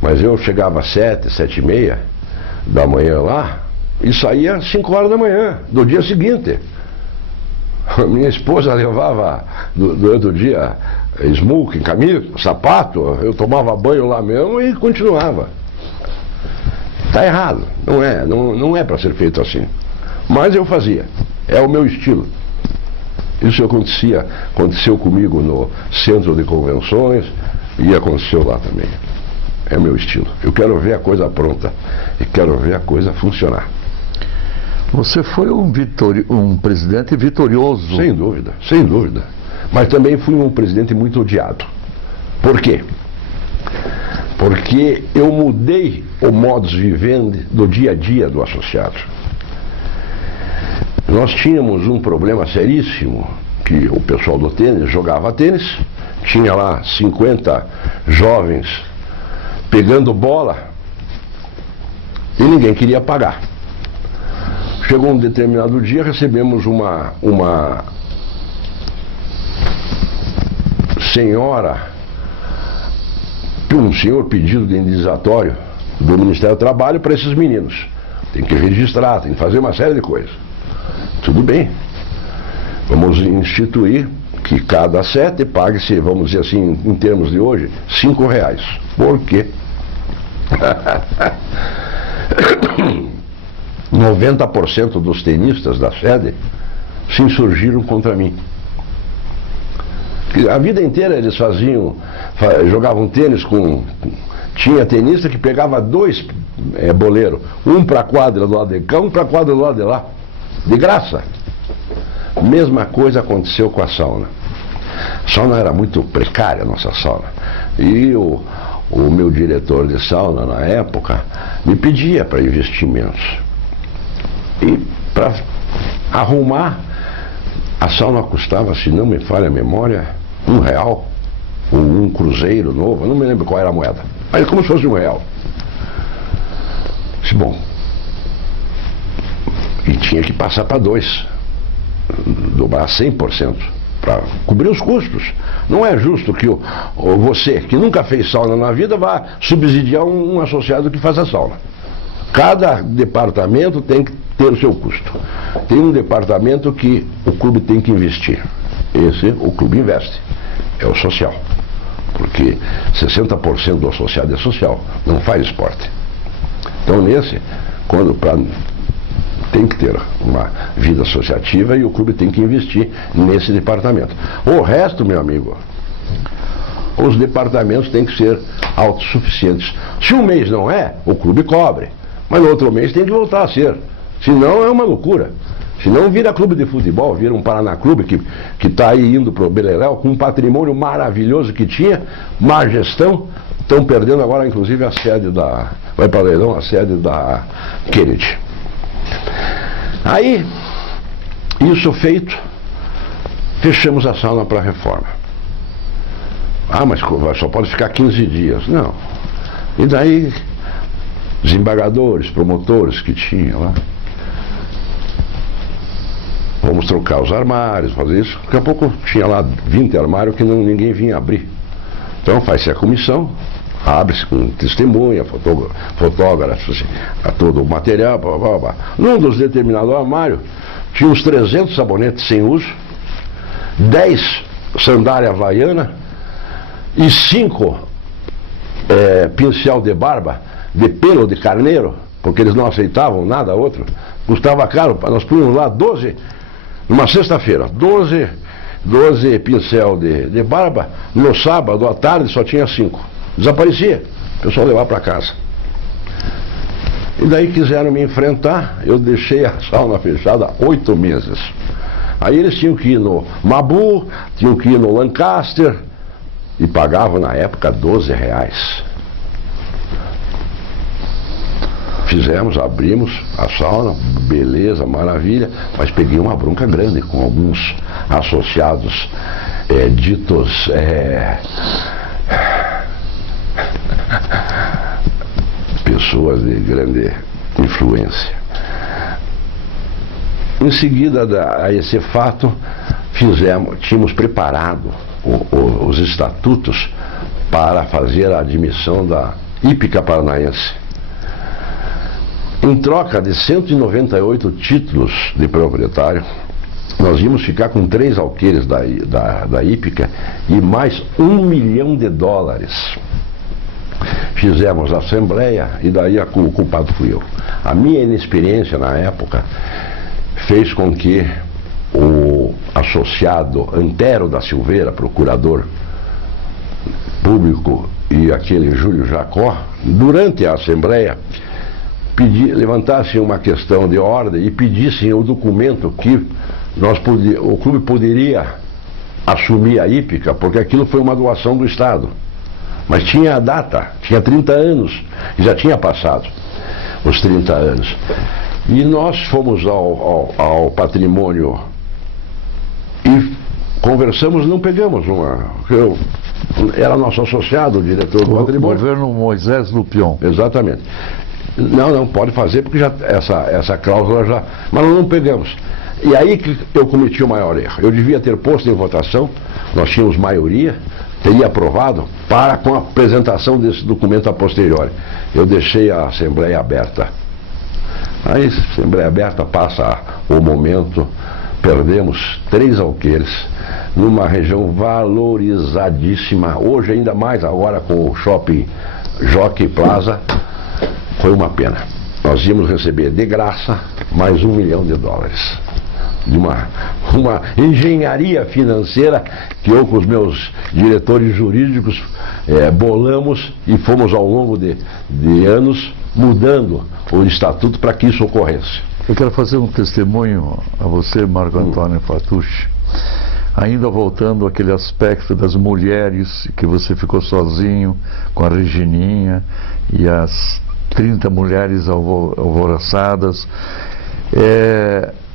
Mas eu chegava às 7h30 da manhã lá e saía às 5 horas da manhã, do dia seguinte. Minha esposa levava durante o dia smoking, camisa, sapato, eu tomava banho lá mesmo e continuava. Está errado, não é para ser feito assim. Mas eu fazia, é o meu estilo. Isso aconteceu comigo no centro de convenções e aconteceu lá também. É meu estilo. Eu quero ver a coisa pronta e quero ver a coisa funcionar. Você foi um presidente vitorioso. Sem dúvida, sem dúvida. Mas também fui um presidente muito odiado. Por quê? Porque eu mudei o modus vivendi do dia a dia do associado. Nós tínhamos um problema seríssimo, que o pessoal do tênis jogava tênis, tinha lá 50 jovens pegando bola e ninguém queria pagar. Chegou um determinado dia, recebemos uma um senhor pedido de indenizatório do Ministério do Trabalho para esses meninos. Tem que registrar, tem que fazer uma série de coisas. Tudo bem. Vamos instituir que cada 7 pague-se, vamos dizer assim, em termos de hoje, R$5. Por quê? 90% dos tenistas da sede se insurgiram contra mim. A vida inteira eles jogavam tênis tinha tenista que pegava 2 boleiros, um para a quadra do lado de cá, um para a quadra do lado de lá, de graça. Mesma coisa aconteceu com a sauna. A sauna era muito precária, a nossa sauna. E o meu diretor de sauna, na época, me pedia para investimentos. E para arrumar, a sauna custava, se não me falha a memória, R$1, ou um cruzeiro novo, eu não me lembro qual era a moeda, mas como se fosse R$1. Disse, bom, e tinha que passar para 2, dobrar 100%, para cobrir os custos. Não é justo que você, que nunca fez sauna na vida, vá subsidiar um associado que faça sauna. Cada departamento tem que ter o seu custo. Tem um departamento que o clube tem que investir. Esse o clube investe. É o social. Porque 60% do associado é social, não faz esporte. Então tem que ter uma vida associativa e o clube tem que investir nesse departamento. O resto, meu amigo, os departamentos têm que ser autossuficientes. Se um mês não é, o clube cobre. Mas no outro mês tem que voltar a ser. Senão é uma loucura. Se não vira clube de futebol, vira um Paraná Clube que está aí indo para o Beleléu com um patrimônio maravilhoso que tinha, má gestão. Estão perdendo agora, inclusive, a sede da... Vai para leilão a sede da Kennedy. Aí, isso feito, fechamos a sauna para a reforma. Ah, mas só pode ficar 15 dias. Não. E daí, desembargadores, promotores que tinham lá. Vamos trocar os armários, fazer isso. Daqui a pouco tinha lá 20 armários que ninguém vinha abrir. Então faz-se a comissão, abre-se com testemunha, fotógrafos, assim, a todo o material, blá, blá, blá. Num dos determinados armários, tinha uns 300 sabonetes sem uso, 10 sandália havaiana e 5 pincel de barba, de pelo de carneiro, porque eles não aceitavam nada outro. Custava caro, nós punhamos lá 12, numa sexta-feira, 12 pincel de barba, no sábado à tarde só tinha 5. Desaparecia, o pessoal levava para casa. E daí quiseram me enfrentar, eu deixei a sauna fechada 8 meses. Aí eles tinham que ir no Mabu, tinham que ir no Lancaster, e pagavam na época R$12. Fizemos, abrimos a sauna, beleza, maravilha, mas peguei uma bronca grande com alguns associados ditos pessoas de grande influência. Em seguida a esse fato, tínhamos preparado os estatutos para fazer a admissão da Hípica Paranaense. Em troca de 198 títulos de proprietário, nós íamos ficar com 3 alqueires da Hípica e mais $1 milhão. Fizemos a assembleia e daí o culpado fui eu. A minha inexperiência na época fez com que o associado Antero da Silveira, procurador público, e aquele Júlio Jacó, durante a assembleia, levantassem uma questão de ordem e pedissem o documento que o clube poderia assumir a hípica, porque aquilo foi uma doação do Estado. Mas tinha a data, tinha 30 anos, e já tinha passado os 30 anos. E nós fomos ao patrimônio e conversamos, não pegamos eu era nosso associado, o diretor do patrimônio. Governo Moisés Lupion. Exatamente. Não pode fazer porque já essa cláusula já... Mas nós não pegamos. E aí que eu cometi o maior erro. Eu devia ter posto em votação, nós tínhamos maioria, teria aprovado com a apresentação desse documento a posteriori. Eu deixei a Assembleia aberta. Aí a Assembleia aberta passa o momento, perdemos 3 alqueires numa região valorizadíssima, hoje ainda mais agora com o shopping Jockey Plaza. Foi uma pena. Nós íamos receber de graça mais $1 milhão. De uma engenharia financeira que eu com os meus diretores jurídicos bolamos e fomos ao longo de anos mudando o estatuto para que isso ocorresse. Eu quero fazer um testemunho a você, Marco Antônio Fatucci, ainda voltando àquele aspecto das mulheres, que você ficou sozinho com a Regininha e as 30 mulheres alvoroçadas.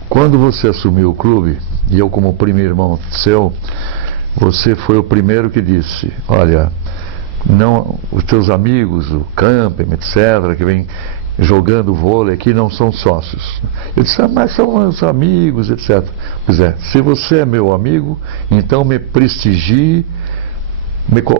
Quando você assumiu o clube, e eu como primo irmão seu, você foi o primeiro que disse: olha, não, os teus amigos, o Campen, etc., que vem jogando vôlei aqui, não são sócios. Eu disse: mas são meus amigos, etc. Pois é, se você é meu amigo, então me prestigie,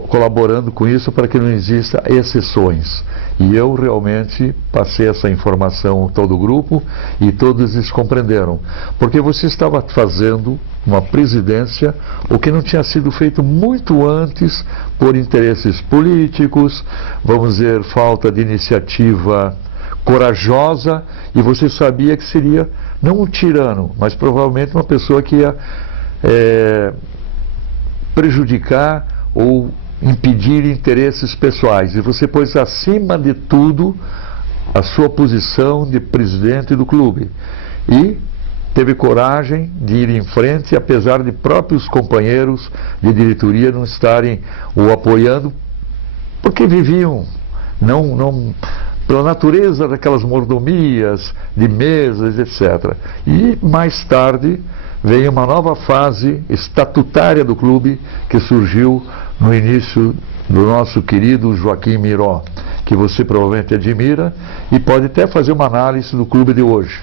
colaborando com isso para que não exista exceções. E eu realmente passei essa informação a todo o grupo e todos eles compreenderam. Porque você estava fazendo uma presidência, o que não tinha sido feito muito antes por interesses políticos, vamos dizer, falta de iniciativa corajosa, e você sabia que seria não um tirano, mas provavelmente uma pessoa que ia prejudicar ou impedir interesses pessoais, e você pôs acima de tudo a sua posição de presidente do clube, e teve coragem de ir em frente, apesar de próprios companheiros de diretoria não estarem o apoiando, porque viviam, pela natureza daquelas mordomias, de mesas, etc. E mais tarde veio uma nova fase estatutária do clube, que surgiu no início do nosso querido Joaquim Miró, que você provavelmente admira e pode até fazer uma análise do clube de hoje.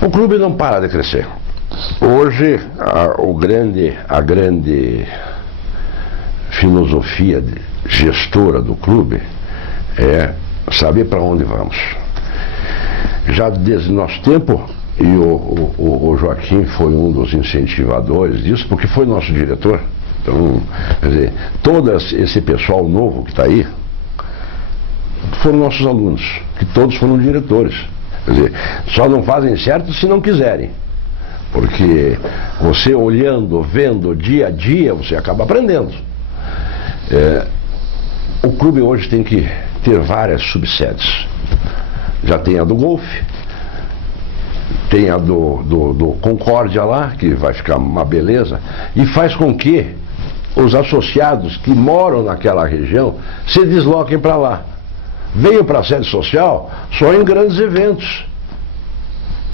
O clube não para de crescer. Hoje, a grande filosofia gestora do clube é saber para onde vamos. Já desde nosso tempo, e o Joaquim foi um dos incentivadores disso, porque foi nosso diretor. Então, quer dizer, todo esse pessoal novo que está aí foram nossos alunos, que todos foram diretores. Quer dizer, só não fazem certo se não quiserem. Porque você olhando, vendo dia a dia, você acaba aprendendo. O clube hoje tem que ter várias subsedes. Já tem a do golfe, tem a do Concórdia lá, que vai ficar uma beleza, e faz com que os associados que moram naquela região se desloquem para lá. Venham para a sede social só em grandes eventos.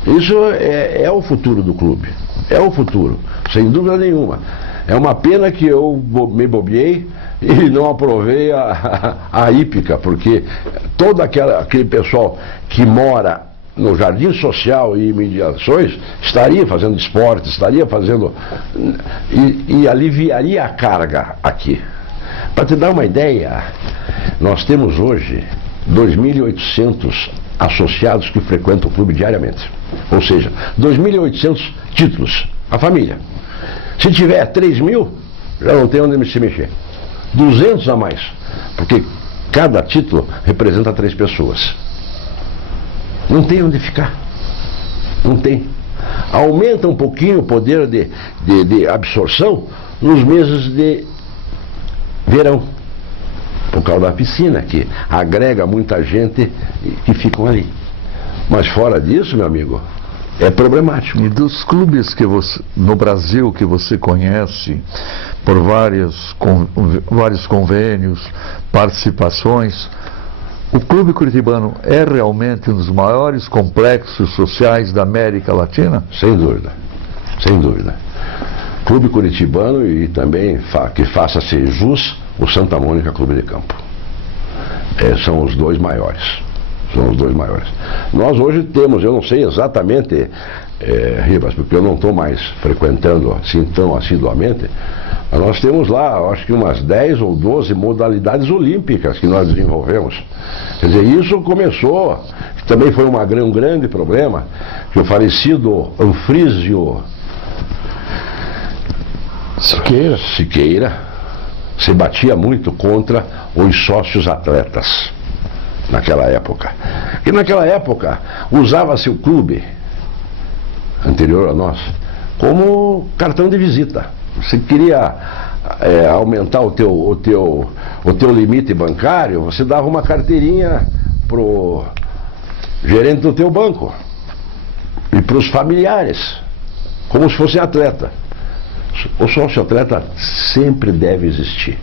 Isso é o futuro do clube. É o futuro, sem dúvida nenhuma. É uma pena que eu me bobeei e não aprovei a hípica, porque todo aquele pessoal que mora no Jardim Social e imediações estaria fazendo esporte, estaria fazendo e aliviaria a carga aqui. Para te dar uma ideia, nós temos hoje 2.800 associados que frequentam o clube diariamente. Ou seja, 2.800 títulos, a família. Se tiver 3.000, já não tem onde se mexer. 200 a mais, porque cada título representa 3 pessoas. Não tem onde ficar. Não tem. Aumenta um pouquinho o poder de absorção nos meses de verão, por causa da piscina, que agrega muita gente que ficam ali. Mas fora disso, meu amigo, é problemático. E dos clubes que você, no Brasil, que você conhece, por vários convênios, participações, o Clube Curitibano é realmente um dos maiores complexos sociais da América Latina? Sem dúvida, sem dúvida. Clube Curitibano e também, que faça-se jus, o Santa Mônica Clube de Campo. São os dois maiores. São os dois maiores. Nós hoje temos, eu não sei exatamente, Ribas, porque eu não estou mais frequentando assim tão assiduamente, mas nós temos lá, acho que umas 10 ou 12 modalidades olímpicas que nós desenvolvemos. Quer dizer, isso começou, também foi um grande problema, que o falecido Anfrísio Siqueira se batia muito contra os sócios atletas naquela época. E naquela época usava-se o clube anterior a nós como cartão de visita. Você queria aumentar o teu limite bancário, você dava uma carteirinha pro gerente do teu banco e para os familiares, como se fosse atleta. O sócio atleta sempre deve existir.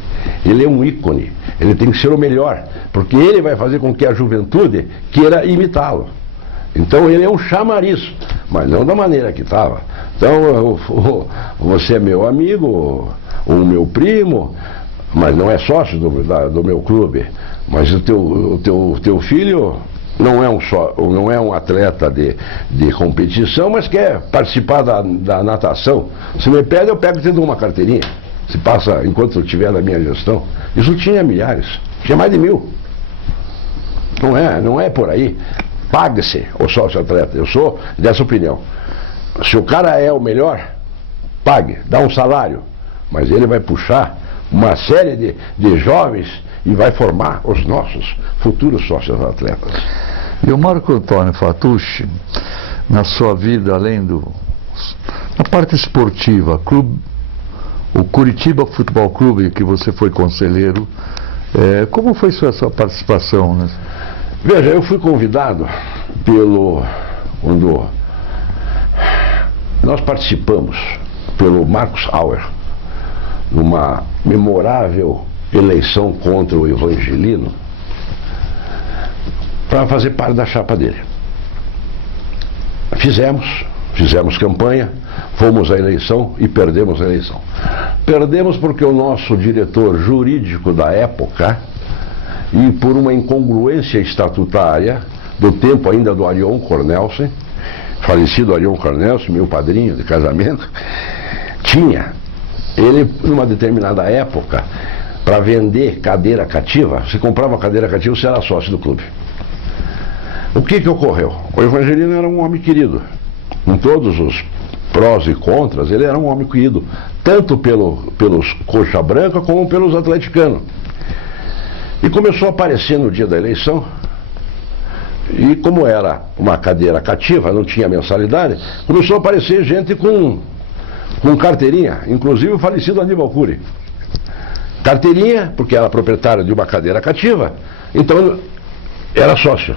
Ele é um ícone, ele tem que ser o melhor, porque ele vai fazer com que a juventude queira imitá-lo. Então ele é um chamariz, mas não da maneira que estava. Então você é meu amigo, ou meu primo, mas não é sócio do meu clube. Mas o teu filho não é um atleta de competição, mas quer participar da natação. Se me pede, eu pego e te dou uma carteirinha. Se passa enquanto eu estiver na minha gestão. Isso tinha milhares, tinha mais de 1.000. Não é por aí. Pague-se o sócio atleta. Eu sou dessa opinião. Se o cara é o melhor, pague, dá um salário. Mas ele vai puxar uma série de jovens e vai formar os nossos futuros sócios atletas. E o Marco Antônio Fatucci, na sua vida, além na parte esportiva, o Curitiba Futebol Clube, que você foi conselheiro, como foi sua participação, né? Veja, eu fui convidado pelo quando nós participamos pelo Marcos Auer numa memorável eleição contra o Evangelino para fazer parte da chapa dele. Fizemos campanha, fomos à eleição e perdemos a eleição. Perdemos porque o nosso diretor jurídico da época, e por uma incongruência estatutária do tempo ainda do Arion Cornelsen, falecido Arion Cornelsen, meu padrinho de casamento, tinha, ele numa determinada época, para vender cadeira cativa, você comprava uma cadeira cativa, você era sócio do clube. O que ocorreu? O Evangelino era um homem querido, com todos os prós e contras, ele era um homem querido, tanto pelos coxa branca como pelos atleticanos. E começou a aparecer no dia da eleição, e como era uma cadeira cativa, não tinha mensalidade, começou a aparecer gente com carteirinha, inclusive o falecido Aníbal Cury. Carteirinha, porque era proprietário de uma cadeira cativa, então era sócio,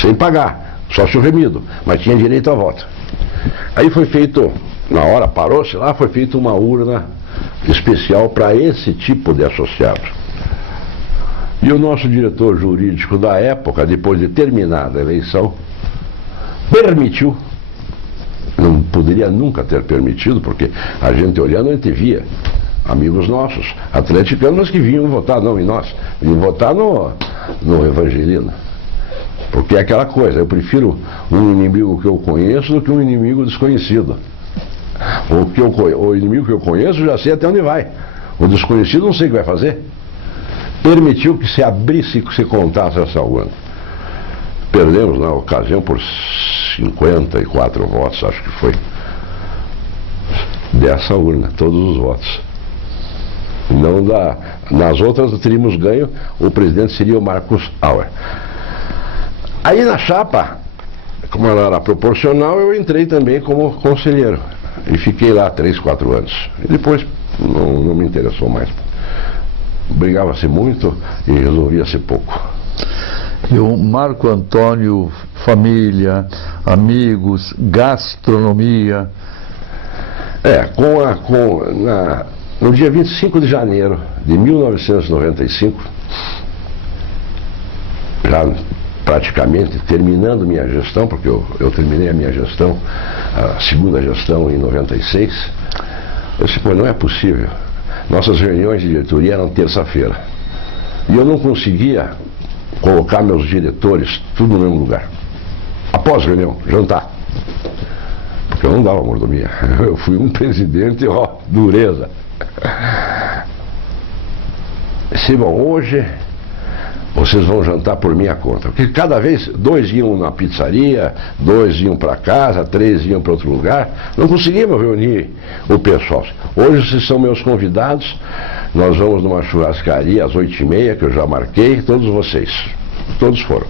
sem pagar, sócio remido, mas tinha direito a voto. Aí foi feito, na hora parou-se lá, foi feita uma urna especial para esse tipo de associado. E o nosso diretor jurídico da época, depois de terminada a eleição, permitiu, não poderia nunca ter permitido, porque a gente olhando, a gente via amigos nossos, atleticanos, que vinham votar, não em nós, vinham votar no Evangelino. Porque é aquela coisa, eu prefiro um inimigo que eu conheço do que um inimigo desconhecido. O inimigo que eu conheço, já sei até onde vai. O desconhecido não sei o que vai fazer. Permitiu que se abrisse e que se contasse essa urna. Perdemos na ocasião por 54 votos, acho que foi. Dessa urna, todos os votos. Não nas outras teríamos ganho, o presidente seria o Marcos Auer. Aí na chapa, como ela era proporcional, eu entrei também como conselheiro. E fiquei lá 3, 4 anos. E depois não me interessou mais. Brigava-se muito e resolvia-se pouco. E o Marco Antônio, família, amigos, gastronomia? No dia 25 de janeiro de 1995, já praticamente terminando minha gestão, porque eu terminei a minha gestão, a segunda gestão em 96, eu disse, pô, não é possível. Nossas reuniões de diretoria eram terça-feira. E eu não conseguia colocar meus diretores tudo no mesmo lugar. Após a reunião, jantar. Porque eu não dava mordomia. Eu fui um presidente, dureza. Disse, bom, hoje vocês vão jantar por minha conta. Porque cada vez, 2 iam na pizzaria, 2 iam para casa, 3 iam para outro lugar. Não conseguíamos reunir o pessoal. Hoje vocês são meus convidados. Nós vamos numa churrascaria às 8h30, que eu já marquei, todos vocês. Todos foram.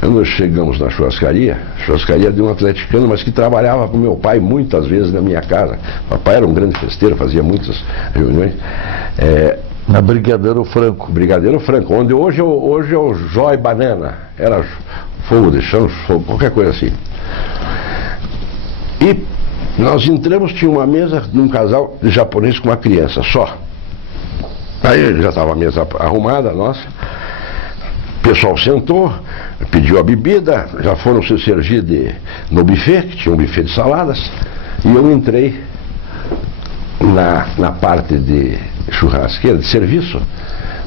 Nós chegamos na churrascaria de um atleticano, mas que trabalhava com meu pai muitas vezes na minha casa. Papai era um grande festeiro, fazia muitas reuniões. Na Brigadeiro Franco. Brigadeiro Franco, onde hoje é o Joy Banana. Era fogo de chão, qualquer coisa assim. E nós entramos, tinha uma mesa de um casal de japonês com uma criança só. Aí já estava a mesa arrumada, nossa. O pessoal sentou, pediu a bebida, já foram se servir no buffet, que tinha um buffet de saladas. E eu entrei na parte de churrasqueira, de serviço,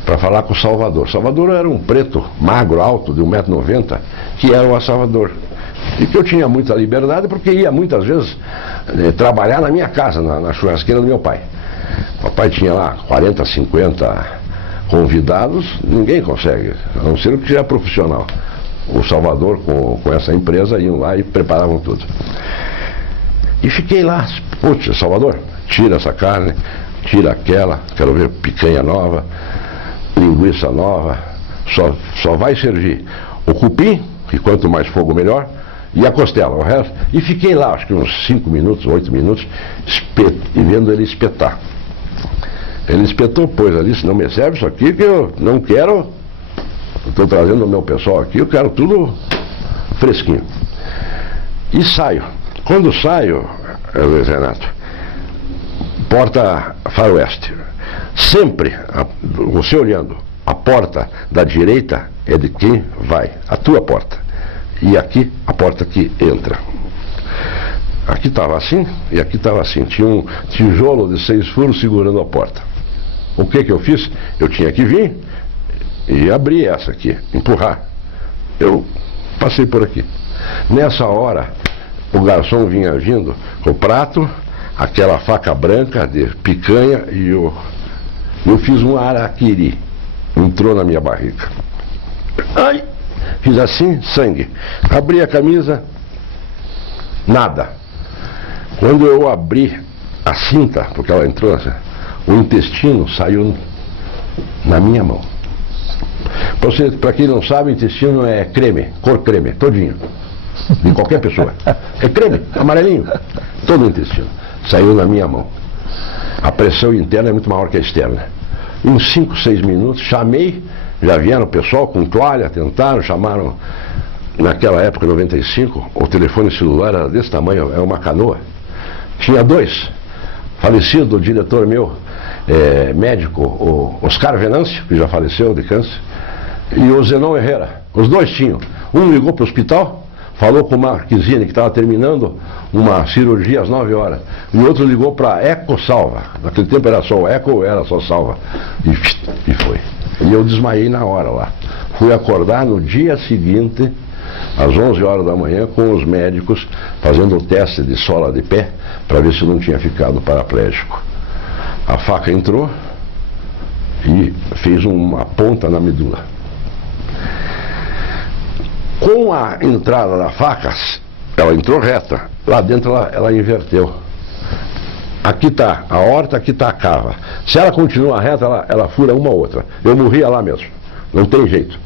para falar com o Salvador. Salvador era um preto, magro, alto, de 1,90 m, que era o Salvador. E que eu tinha muita liberdade, porque ia muitas vezes trabalhar na minha casa, na churrasqueira do meu pai. Papai tinha lá 40, 50 convidados, ninguém consegue, a não ser que seja profissional. O Salvador com essa empresa iam lá e preparavam tudo. E fiquei lá, putz, Salvador, tira essa carne, tira aquela, quero ver picanha nova, linguiça nova, só vai servir o cupim, que quanto mais fogo melhor, e a costela, o resto. E fiquei lá, acho que uns 5 minutos, 8 minutos, e vendo ele espetar. Ele espetou, pôs ali, se não me serve isso aqui, que eu não quero, estou trazendo o meu pessoal aqui, eu quero tudo fresquinho. E saio. Quando saio, Luiz Renato, porta faroeste. Sempre, você olhando, a porta da direita é de quem vai, a tua porta. E aqui, a porta que entra. Aqui estava assim e aqui estava assim. Tinha um tijolo de 6 furos segurando a porta. O que eu fiz? Eu tinha que vir e abrir essa aqui, empurrar. Eu passei por aqui. Nessa hora, o garçom vinha vindo com o prato, aquela faca branca de picanha e eu fiz um araquiri. Entrou na minha barriga. Ai! Fiz assim, sangue. Abri a camisa, nada. Quando eu abri a cinta, porque ela entrou assim, o intestino saiu na minha mão. Para quem não sabe, o intestino é creme, cor creme, todinho. De qualquer pessoa. É creme, amarelinho. Todo o intestino. Saiu na minha mão. A pressão interna é muito maior que a externa. Em 5, 6 minutos, chamei, já vieram o pessoal com toalha, tentaram, chamaram. Naquela época, 95, o telefone celular era desse tamanho, era uma canoa. Tinha 2. Falecido, o diretor meu, médico, o Oscar Venâncio, que já faleceu de câncer, e o Zenon Herrera. Os 2 tinham. Um ligou para o hospital, falou com o Marquezine, que estava terminando uma cirurgia às 9 horas. E o outro ligou para Eco Salva. Naquele tempo era só o Eco ou era só Salva. E foi. E eu desmaiei na hora lá. Fui acordar no dia seguinte, às 11 horas da manhã, com os médicos fazendo o teste de sola de pé para ver se não tinha ficado paraplégico. A faca entrou e fez uma ponta na medula. Com a entrada da faca, ela entrou reta. Lá dentro ela inverteu. Aqui está a aorta, aqui está a cava. Se ela continua reta, ela fura uma ou outra. Eu morria lá mesmo. Não tem jeito.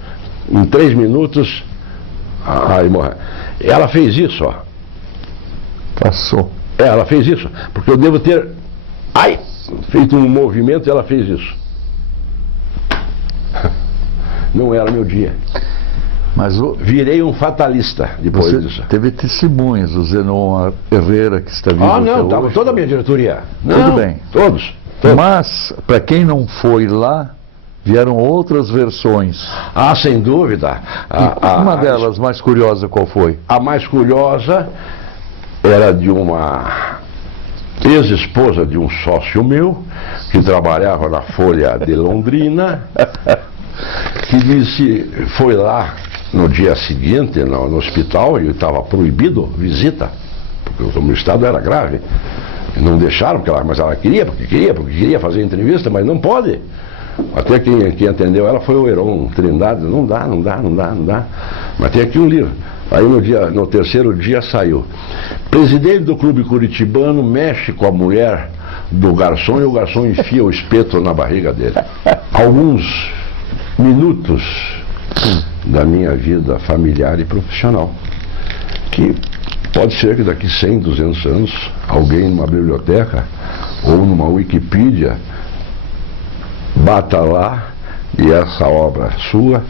Em 3 minutos, aí morre. Ela fez isso, ó. Passou. Ela fez isso. Porque eu devo ter feito um movimento e ela fez isso. Não era meu dia. Mas virei um fatalista depois disso. Teve testemunhas, o Zenon Herrera, que está vivo não, estava hoje. toda a minha diretoria. Tudo bem. Todos. Mas, para quem não foi lá, vieram outras versões. Sem dúvida. Uma delas, mais curiosa, qual foi? A mais curiosa era de uma ex-esposa de um sócio meu, que trabalhava na Folha de Londrina, que disse, foi lá no dia seguinte, no hospital, e estava proibido visita, porque o meu estado era grave. Não deixaram, mas ela queria, porque queria fazer entrevista, mas não pode. Até quem atendeu ela foi o Heron Trindade. Não dá. Mas tem aqui um livro. Aí no terceiro dia saiu. Presidente do clube curitibano mexe com a mulher do garçom e o garçom enfia o espeto na barriga dele. Alguns minutos da minha vida familiar e profissional, que pode ser que daqui 100, 200 anos alguém numa biblioteca ou numa Wikipedia bata lá e essa obra sua,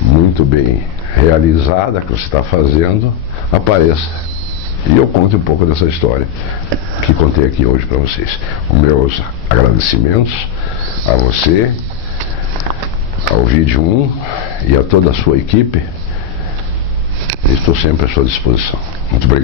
muito bem realizada, que você está fazendo, apareça. E eu conto um pouco dessa história que contei aqui hoje para vocês. Os meus agradecimentos a você, ao Vídeo 1 e a toda a sua equipe. Estou sempre à sua disposição. Muito obrigado.